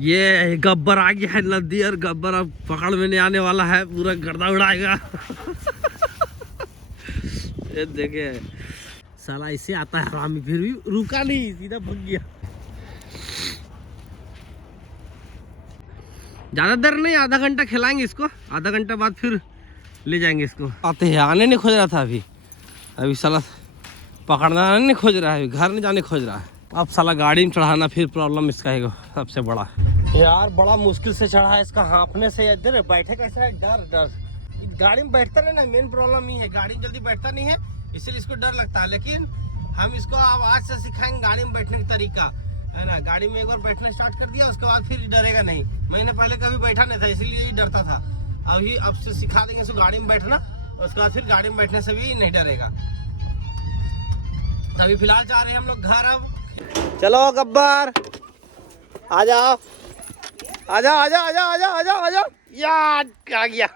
ये गब्बर आ गया है नदी और गब्बर अब पकड़ में नहीं आने वाला है, पूरा गर्दा उड़ाएगा। ये देखे साला इससे आता है हरामी, फिर भी रुका नहीं, सीधा भाग गया। ज्यादा देर नहीं, आधा घंटा खिलाएंगे इसको, आधा घंटा बाद फिर ले जाएंगे इसको। आते हैं, आने नहीं खोज रहा था अभी साला पकड़ना नहीं खोज रहा है, घर नहीं जाने खोज रहा है। अब साला गाड़ी में चढ़ाना फिर प्रॉब्लम इसका है सबसे बड़ा। यार बड़ा मुश्किल से चढ़ा है, इसका हाँफने से इधर बैठे कैसा है, डर गाड़ी में बैठता नहीं ना, मेन प्रॉब्लम ही है, गाड़ी में जल्दी बैठता नहीं है, इसलिए इसको डर लगता है। लेकिन हम इसको अब आज से सिखाएंगे गाड़ी में बैठने का तरीका, है ना। गाड़ी में एक बार बैठना स्टार्ट कर दिया उसके बाद फिर डरेगा नहीं। मैंने पहले कभी बैठा नहीं था, इसीलिए डरता था। अभी अब से सिखा देंगे इसको गाड़ी में बैठना, उसके बाद फिर गाड़ी में बैठने से भी नहीं डरेगा। अभी फिलहाल जा रहे हैं हम लोग घर। अब चलो गब्बर आ जाओ, आ जाओ आ जाओ आ जाओ आ जाओ आ जाओ आ जाओ, यार आ गया।